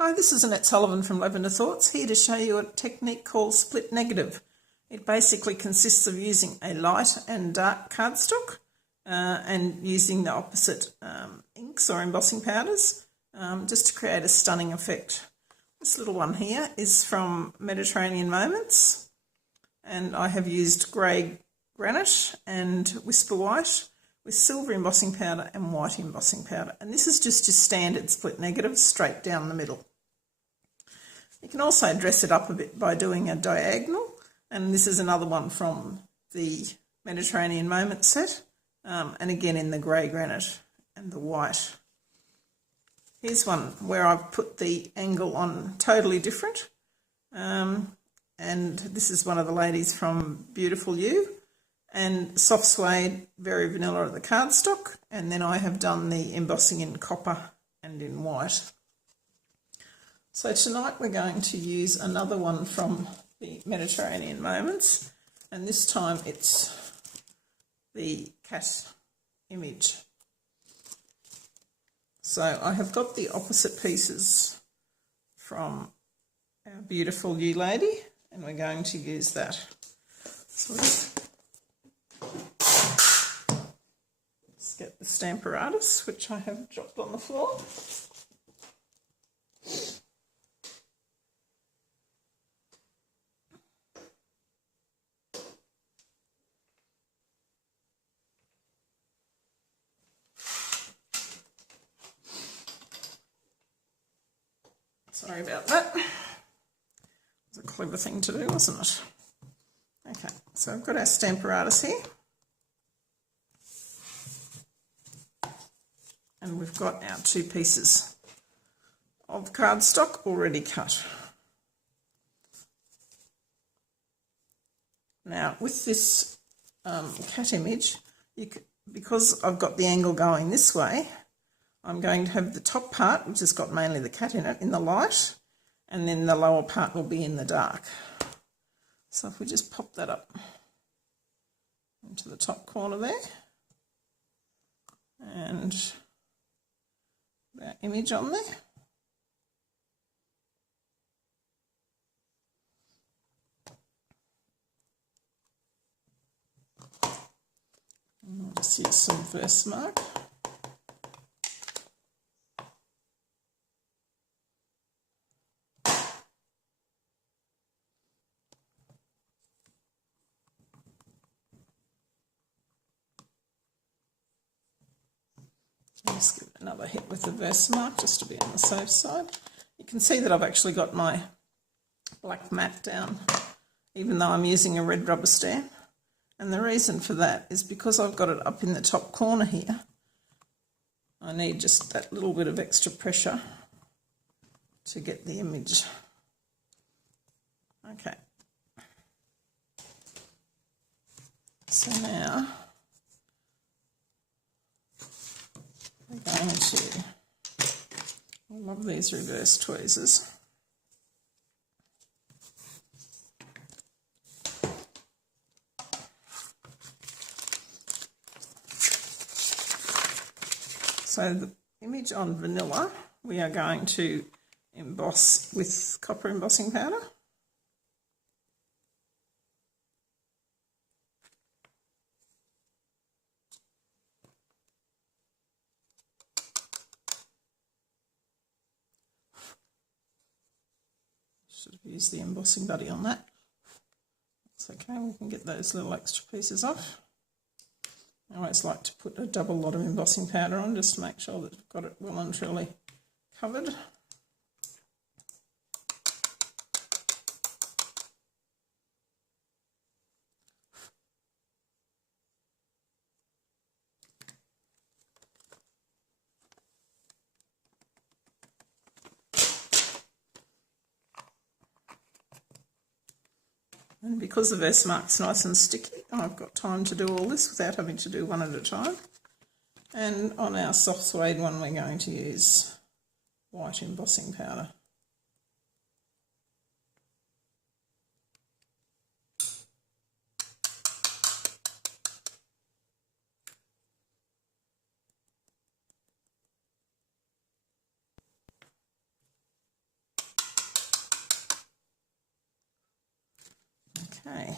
Hi, this is Annette Sullivan from Lavender Thoughts, here to show you a technique called Split Negative. It basically consists of using a light and dark cardstock and using the opposite inks or embossing powders just to create a stunning effect. This little one here is from Mediterranean Moments, and I have used grey granite and whisper white with silver embossing powder and white embossing powder, and this is just your standard split negative straight down the middle. You can also dress it up a bit by doing a diagonal, and this is another one from the Mediterranean Moment set, and again in the grey granite and the white. Here's one where I've put the angle on totally different, and this is one of the ladies from Beautiful You, and soft suede, very vanilla at the cardstock, and then I have done the embossing in copper and in white. So tonight we're going to use another one from the Mediterranean Moments, and this time it's the cat image. So I have got the opposite pieces from our Beautiful You lady, and we're going to use that. So let's get the Stamparatus, which I have dropped on the floor. Sorry about that. It was a clever thing to do, wasn't it? Okay, so I've got our Stamparatus here. And we've got our two pieces of cardstock already cut. Now, with this cat image, because I've got the angle going this way, I'm going to have the top part, which has got mainly the cat in it, in the light, and then the lower part will be in the dark. So if we just pop that up into the top corner there, and that image on there. And I'll just use some Versamark. Just give it another hit with the Versamark just to be on the safe side. You can see that I've actually got my black mat down, even though I'm using a red rubber stamp. And the reason for that is because I've got it up in the top corner here. I need just that little bit of extra pressure to get the image. Okay. So now we're going to, I love these reverse tweezers. So the image on vanilla, we are going to emboss with copper embossing powder. Should have used the embossing buddy on that. It's okay, we can get those little extra pieces off. I always like to put a double lot of embossing powder on just to make sure that I've got it well and truly covered. And because the Versamark's nice and sticky, I've got time to do all this without having to do one at a time. And on our soft suede one, we're going to use white embossing powder. Okay.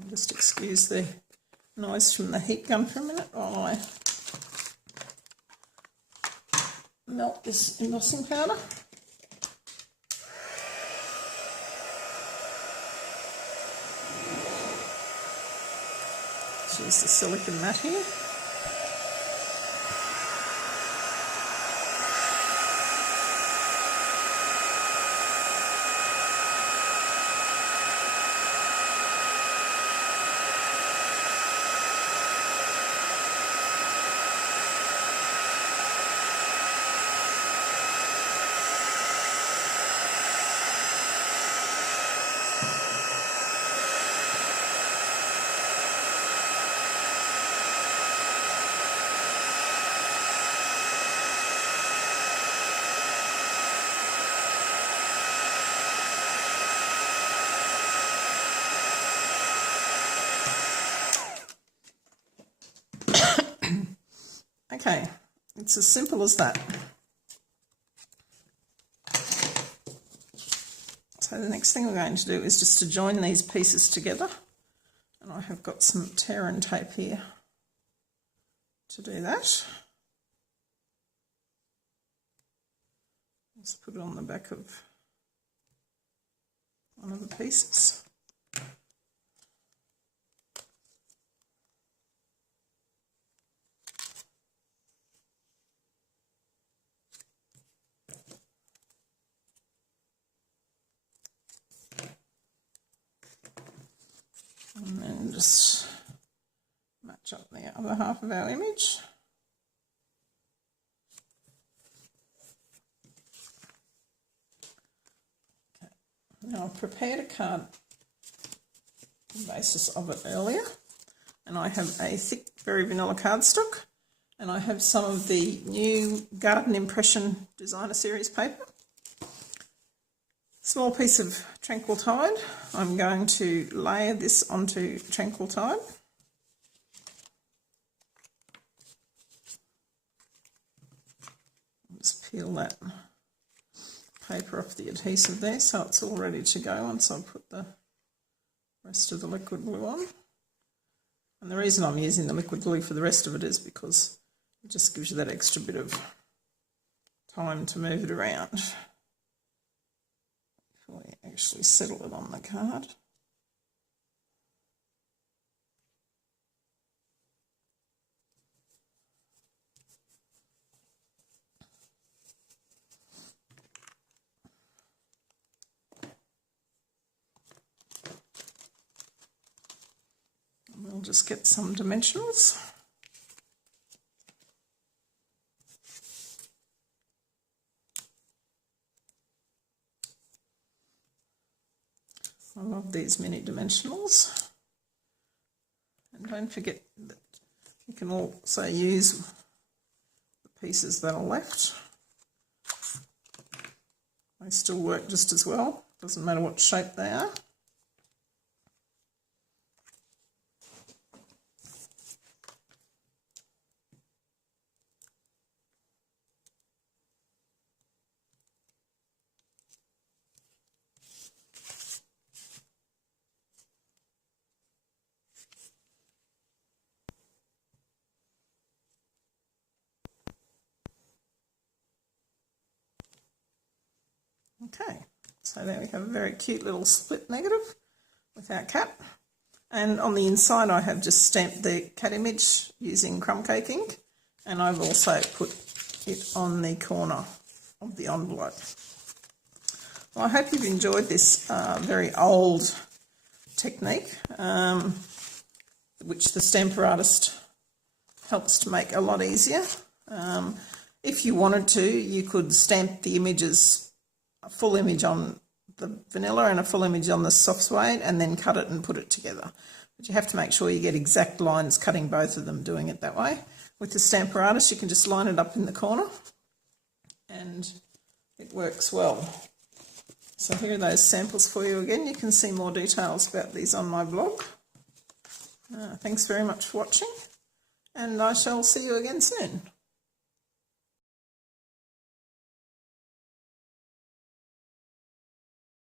I'll just excuse the noise from the heat gun for a minute while I melt this embossing powder. Let's use the silicone mat here. Okay, it's as simple as that. So the next thing we're going to do is just to join these pieces together. And I have got some tear and tape here to do that. Just put it on the back of one of the pieces. And then just match up the other half of our image. Okay. Now I've prepared a card on the basis of it earlier, and I have a thick, very vanilla cardstock, and I have some of the new Garden Impression Designer Series paper. Small piece of Tranquil Tide. I'm going to layer this onto Tranquil Tide. Just peel that paper off the adhesive there so it's all ready to go once I put the rest of the liquid glue on. And the reason I'm using the liquid glue for the rest of it is because it just gives you that extra bit of time to move it around. We actually settle it on the card. And we'll just get some dimensionals. I love these mini dimensionals. And don't forget that you can also use the pieces that are left. They still work just as well, doesn't matter what shape they are. Okay, so there we have a very cute little split negative with our cat. And on the inside I have just stamped the cat image using crumb cake ink, and I've also put it on the corner of the envelope. Well, I hope you've enjoyed this very old technique, which the stamper artist helps to make a lot easier. If you wanted to, you could stamp the images, a full image on the vanilla and a full image on the soft suede, and then cut it and put it together. But you have to make sure you get exact lines cutting both of them, doing it that way. With the stamper artist, you can just line it up in the corner and it works well. So here are those samples for you again. You can see more details about these on my blog. Thanks very much for watching, and I shall see you again soon.